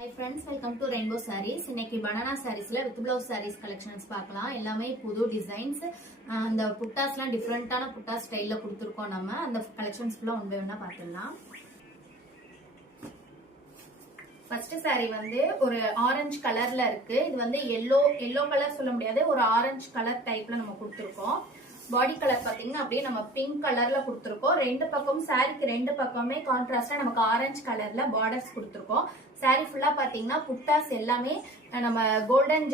Hi friends, welcome to Rainbow Sarees. இன்னைக்கு banana sareesல with blouse sarees collections பார்க்கலாம். எல்லாமே புது டிசைன்ஸ். அந்த புட்டாஸ்லாம் டிஃபரண்டான புட்டா ஸ்டைல்ல கொடுத்திருக்கோம் நம்ம. அந்த collections ஃபுல்லா ஒன் பை ஒன்னா பார்க்கலாம். ஃபர்ஸ்ட் saree வந்து ஒரு ஆரஞ்சு கலர்ல இருக்கு. இது வந்து yellow கலர் சொல்ல முடியாது. ஒரு ஆரஞ்சு கலர் டைப்ல நம்ம கொடுத்திருக்கோம். பாடி கலர் பாத்தீங்கன்னா அப்படியே நம்ம பிங்க் கலர்ல கொடுத்திருக்கோம். ரெண்டு பக்கம் சாரிக்கு ரெண்டு பக்கமே கான்ட்ராஸ்டா நமக்கு ஆரஞ்சு கலர்ல பார்டர்ஸ் கொடுத்திருக்கோம். சாரி ஃபுல்லா பாத்தீங்கன்னா புட்டாஸ் எல்லாமே நம்ம கோல்டன்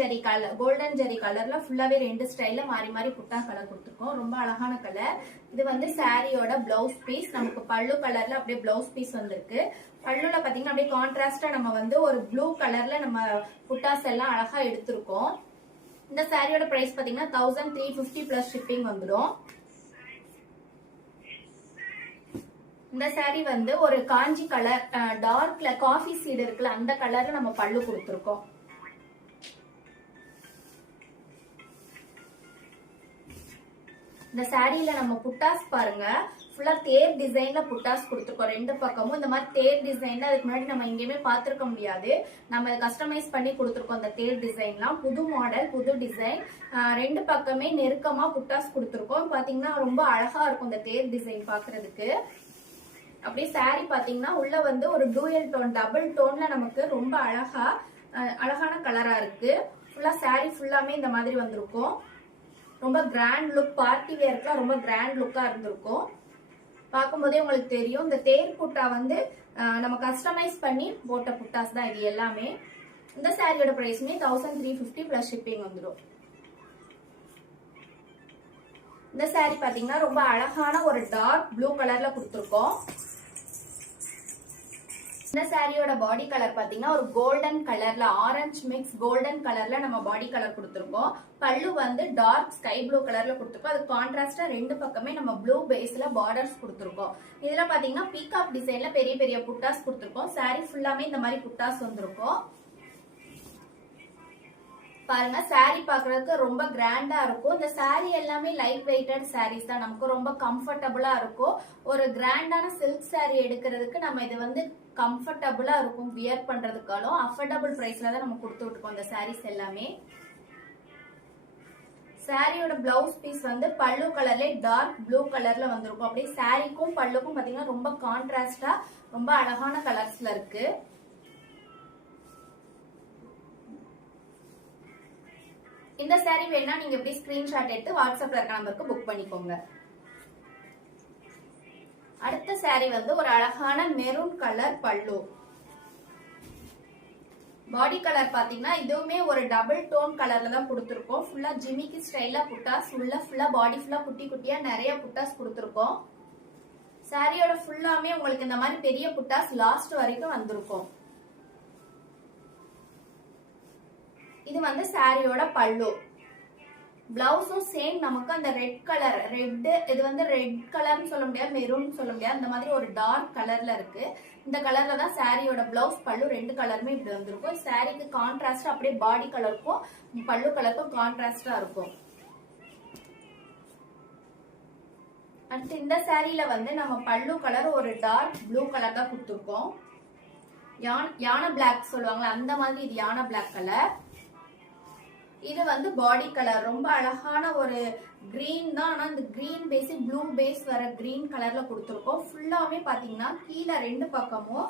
ஜெரி கலர்ல ஃபுல்லாவே ரெண்டு ஸ்டைல்ல மாறி மாறி புட்டா கலர் கொடுத்திருக்கோம். ரொம்ப அழகான கலர். இது வந்து சாரியோட பிளவுஸ் பீஸ். நமக்கு பல்லு கலர்ல அப்படியே பிளவுஸ் பீஸ் வந்திருக்கு. பல்லுல பாத்தீங்கன்னா அப்படியே கான்ட்ராஸ்டா நம்ம வந்து ஒரு ப்ளூ கலர்ல நம்ம புட்டாஸ் எல்லாம் அழகா எடுத்திருக்கோம். இந்த சாரியோட பிரைஸ் பாத்தீங்கன்னா 1350 பிளஸ் ஷிப்பிங் வந்துடும். இந்த சாரி வந்து ஒரு காஞ்சி கலர் டார்க்ல காஃபி சீடு இருக்குல்ல அந்த கலர்ல நம்ம பல்லு கொடுத்திருக்கோம். இந்த சாரியில நம்ம புட்டாஸ் பாருங்க, ஃபுல்லா தேர் டிசைன்ல புட்டாஸ் கொடுத்துருக்கோம். ரெண்டு பக்கமும் இந்த மாதிரி தேர் டிசைன்ல அதுக்கு முன்னாடி நம்ம எங்கேயுமே பாத்துருக்க முடியாது. நம்ம கஸ்டமைஸ் பண்ணி கொடுத்துருக்கோம். அந்த தேர் டிசைன்லாம் புது மாடல், புது டிசைன். ரெண்டு பக்கமே நெருக்கமா புட்டாஸ் கொடுத்துருக்கோம். பாத்தீங்கன்னா ரொம்ப அழகா இருக்கும் இந்த தேர் டிசைன் பாக்குறதுக்கு. அப்படியே சாரி பாத்தீங்கன்னா உள்ள வந்து ஒரு டூயல் டோன், டபுள் டோன்ல நமக்கு ரொம்ப அழகான கலரா இருக்கு. ஃபுல்லா சாரி ஃபுல்லாமே இந்த மாதிரி வந்திருக்கும். ரொம்ப கிராண்ட் லுக், பார்ட்டி வேர்க்குலாம் ரொம்ப கிராண்ட் லுக்கா இருந்திருக்கும். பார்க்கும்போதே உங்களுக்கு தெரியும். இந்த தேர் புட்டா வந்து நம்ம கஸ்டமைஸ் பண்ணி போட்ட புட்டாஸ் தான் இது எல்லாமே. இந்த சாரியோட பிரைஸ்மே 1350 பிளஸ் ஷிப்பிங் வந்துடும். இந்த சாரி பாத்தீங்கன்னா ரொம்ப அழகான ஒரு டார்க் ப்ளூ கலர்ல கொடுத்துருக்கோம். இந்த சாரியோட பாடி கலர் பாத்தீங்கன்னா ஒரு கோல்டன் கலர்ல, ஆரஞ்சு மிக்ஸ் கோல்டன் கலர்ல நம்ம பாடி கலர் கொடுத்திருக்கோம். பல்லு வந்து டார்க் ஸ்கை ப்ளூ கலர்ல கொடுத்திருக்கோம். அது கான்ட்ராஸ்டா ரெண்டு பக்கமே நம்ம ப்ளூ பேஸ்ல பார்டர்ஸ் கொடுத்திருக்கோம். இதுல பாத்தீங்கன்னா பீகாக் டிசைன்ல பெரிய பெரிய புட்டாஸ் கொடுத்திருக்கோம். சாரி ஃபுல்லாமே இந்த மாதிரி புட்டாஸ் வந்திருக்கும். பாருங்க, சாரி பாக்குறதுக்கு ரொம்ப கிராண்டா இருக்கும். இந்த சாரி எல்லாமே லைட் வெயிட்டட் சாரீஸ் தான். நமக்கு ரொம்ப கம்ஃபர்டபுளா இருக்கும். ஒரு கிராண்டான சில்க் சாரி எடுக்கிறதுக்கு நம்ம இது வந்து கம்ஃபர்டபுளா இருக்கும். வியர் பண்றதுக்காலும் அஃபோர்டபுள் பிரைஸ்ல தான் நம்ம கொடுத்து விட்டுருக்கோம் இந்த சாரீஸ் எல்லாமே. சாரியோட பிளவுஸ் பீஸ் வந்து பல்லு கலர்ல டார்க் ப்ளூ கலர்ல வந்திருக்கும். அப்படியே சாரிக்கும் பல்லுக்கும் பாத்தீங்கன்னா ரொம்ப கான்ட்ராஸ்டா ரொம்ப அழகான கலர்ஸ்ல இருக்கு. இந்த சாரி வேணா நீங்க எப்படி ஸ்கிரீன்ஷாட் எடுத்து வாட்ஸ்அப்ல இருக்க நம்பருக்கு புக் பண்ணிக்கோங்க. அடுத்த சாரி வந்து ஒரு அழகான மெரூன் கலர் பல்லு. பாடி கலர் பாத்தீங்கன்னா இதுவுமே ஒரு டபுள் டோன் கலர்ல தான் கொடுத்திருக்கோம். ஃபுல்லா ஜிமிக்கி ஸ்டைல்ல புட்டாஸ், ஃபுல்லா பாடி ஃபுல்லா குட்டி குட்டியா நிறைய புட்டாஸ் கொடுத்திருக்கோம். சாரியோட ஃபுல்லாமே உங்களுக்கு இந்த மாதிரி பெரிய புட்டாஸ் லாஸ்ட் வரைக்கும் வந்திருக்கும். இது வந்து சாரியோட பல்லு. பிளவுஸும் சேம் நமக்கு அந்த ரெட் கலர், இது வந்து ரெட் கலர்னு சொல்ல முடியாது, மெரூன் சொல்ல முடியாது, இந்த மாதிரி ஒரு டார்க் கலர்ல இருக்கு. இந்த கலர்ல தான் சாரியோட பிளவுஸ் பல்லு ரெண்டு கலருமே இப்படி வந்திருக்கும். சாரிக்கு கான்ட்ராஸ்டா அப்படியே பாடி கலருக்கும் பல்லு கலருக்கும் கான்ட்ராஸ்டா இருக்கும். அடுத்து இந்த சாரியில வந்து நம்ம பல்லு கலர் ஒரு டார்க் ப்ளூ கலர் தான் கொடுத்துருக்கோம். யானை பிளாக் சொல்லுவாங்களா அந்த மாதிரி இது யானை பிளாக் கலர். இது வந்து பாடி கலர் ரொம்ப அழகான ஒரு கிரீன் தான். ஆனா இந்த கிரீன் பேஸ் ப்ளூ பேஸ் வர கிரீன் கலர்ல கொடுத்துருக்கோம். ஃபுல்லாவே பாத்தீங்கன்னா கீழே ரெண்டு பக்கமும்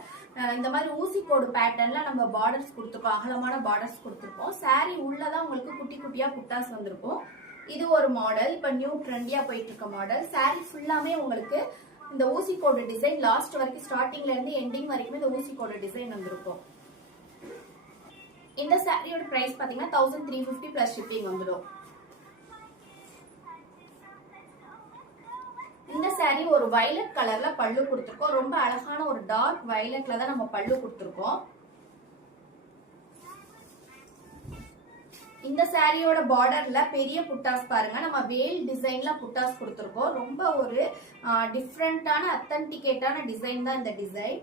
இந்த மாதிரி ஊசி கோடு பேட்டர்ன்ல நம்ம பார்டர்ஸ் கொடுத்துருக்கோம். அகலமான பார்டர்ஸ் கொடுத்துருக்கோம். சாரி உள்ளதான் உங்களுக்கு குட்டி குட்டியா புட்டாஸ் வந்திருக்கும். இது ஒரு மாடல், இப்ப நியூ ட்ரெண்டியா போயிட்டு இருக்க மாடல். சாரி ஃபுல்லாமே உங்களுக்கு இந்த ஊசி கோடு டிசைன் லாஸ்ட் வரைக்கும், ஸ்டார்டிங்ல இருந்து எண்டிங் வரைக்கும் இந்த ஊசி கோடு டிசைன் வந்திருக்கும். இந்த சாரியோட பிரைஸ் பாத்தீங்கன்னா 1350 பிளஸ் ஷிப்பிங் வந்துடும். இந்த சாரி ஒரு வயலட் கலர்ல பல்லு கொடுத்திருக்கோம். ரொம்ப அழகான ஒரு டார்க் வயலட்ல தான் நம்ம பல்லு கொடுத்திருக்கோம். இந்த சாரியோட பார்டர்ல பெரிய புட்டாஸ் பாருங்க, நம்ம வேல் டிசைன்ல புட்டாஸ் கொடுத்திருக்கோம். ரொம்ப ஒரு டிஃப்ரெண்டான அத்தன்டிகேட்டான டிசைன் தான் இந்த டிசைன்.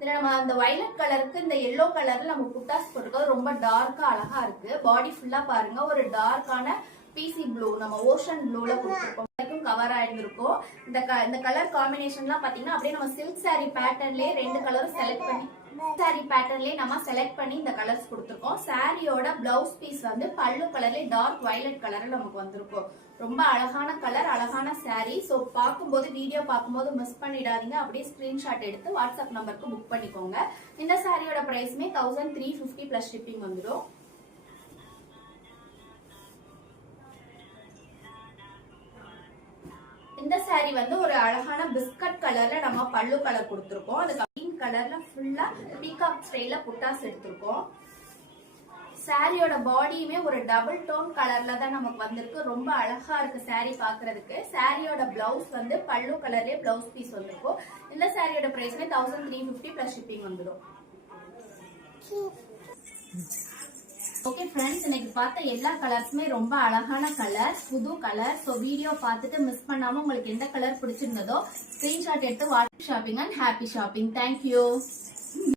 இதுல நம்ம அந்த வயலட் கலருக்கு இந்த எல்லோ கலர்ல நம்ம புட்டாஸ் போட்டிருக்கோம். ரொம்ப டார்க்கா அழகா இருக்கு. பாடி ஃபுல்லா பாருங்க ஒரு டார்க்கான பிசி ப்ளூ, நம்ம ஓஷன் ப்ளூல கொடுத்துருக்கோம். கவர் ஆயிருந்திருக்கும். இந்த கலர் காம்பினேஷன்லாம் பாத்தீங்கன்னா அப்படியே நம்ம சில்க் சாரி பேட்டர்ன்லயே ரெண்டு கலரும் செலக்ட் பண்ணி சாரி பேட்டர்ன்லயே நம்ம செலக்ட் பண்ணி இந்த கலர்ஸ் கொடுத்துருக்கோம். சாரியோட பிளவுஸ் பீஸ் வந்து பல்லு கலர்ல டார்க் வயலட் கலர்ல நமக்கு வந்திருக்கும். ரொம்ப அழகான கலர், அழகான சாரி. ஸோ பார்க்கும்போது வீடியோ பார்க்கும்போது மிஸ் பண்ணிடாதீங்க. அப்படியே ஸ்கிரீன்ஷாட் எடுத்து வாட்ஸ்அப் நம்பருக்கு புக் பண்ணிக்கோங்க. இந்த சாரியோட பிரைஸ்மே 1350 பிளஸ் ஷிப்பிங் வந்துடும். இந்த சாரி வந்து ஒரு அழகான பிஸ்கட் கலர்ல நம்ம பல்லு கலர் கொடுத்துருக்கோம். அதுக்கு பிங்க் கலர்ல ஃபுல்லா பீகாக் ஸ்டைல்ல புட்டாஸ் எடுத்திருக்கோம். சாரியோட பாடியுமே ஒரு டபுள் டோன் கலர்ல தான் நமக்கு வந்திருக்கு. ரொம்ப அழகா இருக்கு சாரி பாக்குறதுக்கு. சாரியோட பிளவுஸ் வந்து பல்லு கலர்லயே பிளவுஸ் பீஸ் வந்திருக்கும். இந்த சாரியோட பிரைஸ்மே 1350 பிளஸ் ஷிப்பிங் வந்துடும். ஓகே ஃப்ரெண்ட்ஸ், இன்னைக்கு பார்த்த எல்லா கலர்ஸுமே ரொம்ப அழகான கலர், புது கலர். ஸோ வீடியோ பார்த்துட்டு மிஸ் பண்ணாம உங்களுக்கு எந்த கலர் பிடிச்சிருந்ததோ ஸ்கிரீன்ஷாட் எடுத்து WhatsApp shopping and happy shopping. Thank you.